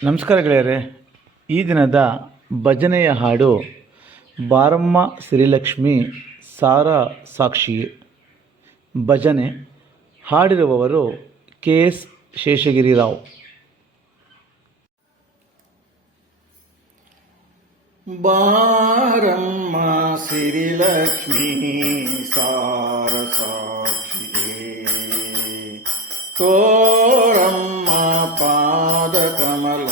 ನಮಸ್ಕಾರ ಗೆಳೆಯರೆ, ಈ ದಿನದ ಭಜನೆಯ ಹಾಡು ಬಾರಮ್ಮ ಶ್ರೀಲಕ್ಷ್ಮಿ ಸಾರ ಸಾಕ್ಷಿ. ಭಜನೆ ಹಾಡಿರುವವರು ಕೆ ಎಸ್ ಶೇಷಗಿರಿರಾವ್ ಬಾರಮ್ಮ ಶ್ರೀಲಕ್ಷ್ಮಿ ಸಾರ ಸಾಕ್ಷಿ ತೋರಮ್ಮ பாதகமல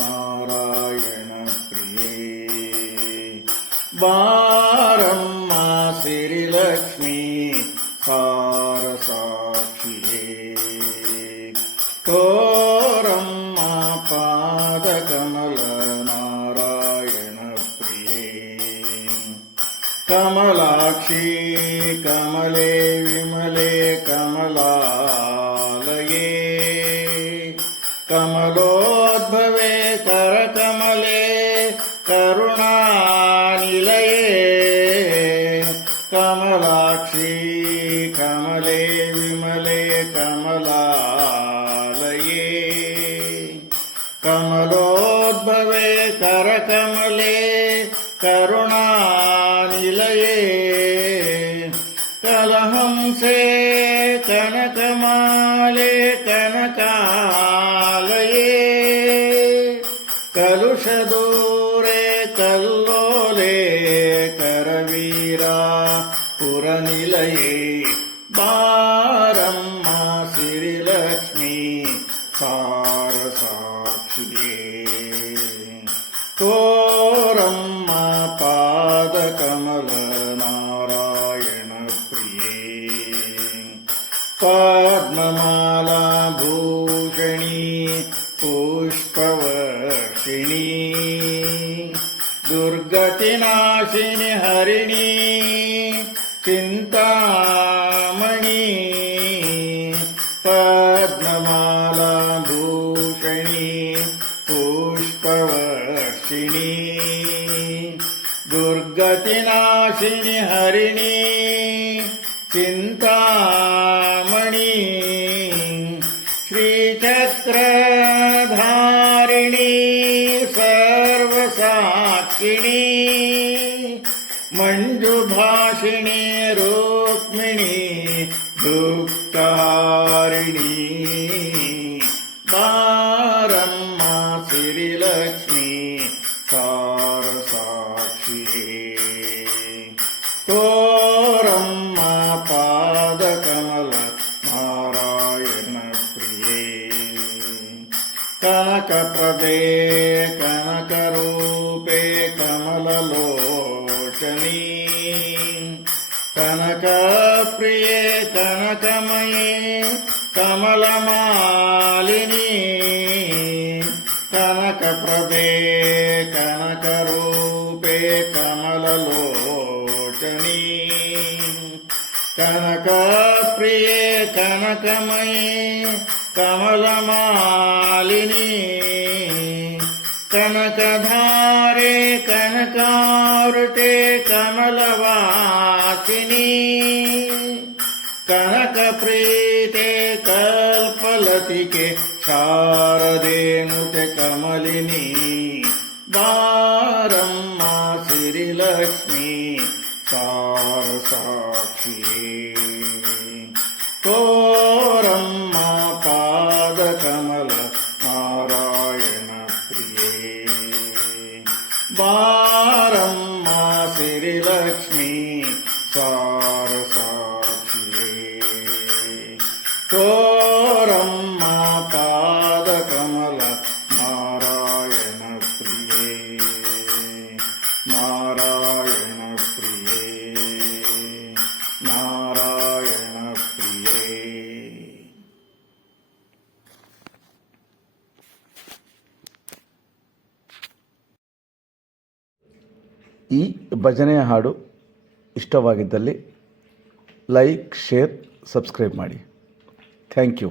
நாராயண பிரியே பாரம்மா சிறிலக்ஷ்மி சாரசாட்சியே கோரம்மா பாதகமல நாராயண பிரியே கமலாட்சி கமலே விமலே கமலா கமலே கருணாநிலையே கமலாட்சி கமலே விமலே கமலாலயே. கமலோத்பவே கரகமலே கருணாநிலையே கலஹம் சே புறநிலையே பாரம்மா சிறிலக்ஷ்மி சாரசாட்சியே. கோரம்மா பாத கமல நாராயண பிரியே பத்மமாலா பூஷணி புஷ்பவர்ஷிணி दुर्गतिनाशिनि हरिणी चिन्तामणि पद्ममालाभूषणी पुष्पवर्षिणी दुर्गतिनाशिनि हरिणी चिन्तामणि श्रीचक्रधारिणी దుఃఖారిణి మారమ్మ సిరిలక్ష్మి సారసాక్షి కోరమ్మ పాదకమల నారాయణ ప్రియే కనకప్రదే కనకరూపే కమలలోచనీ కనకప్రియే కనకమయే కమలమాలిని. కనకప్రభే కనకరూపే కమలలోచని కనకప్రియే కనకమయే కమలమాలిని. కనకధారే కనకారుతే కమలవా कनकप्रीते कल्पलतिके शारदेणुते कमलिनी दारम्मा श्रीलक्ष्मी सारसाक्षी को ಸಾರ ಸಾಕ್ಷಿಯೇ ತೋರಮ್ಮ ಪಾದ ಕಮಲ ನಾರಾಯಣ ಪ್ರಿಯೇ. ನಾರಾಯಣ ಪ್ರಿಯೇ. ನಾರಾಯಣ ಪ್ರಿಯೇ. ಈ ಭಜನೆಯ ಹಾಡು ಇಷ್ಟವಾಗಿದ್ದಲ್ಲಿ ಲೈಕ್ ಶೇರ್ ಸಬ್ಸ್ಕ್ರೈಬ್ ಮಾಡಿ ಥ್ಯಾಂಕ್ ಯು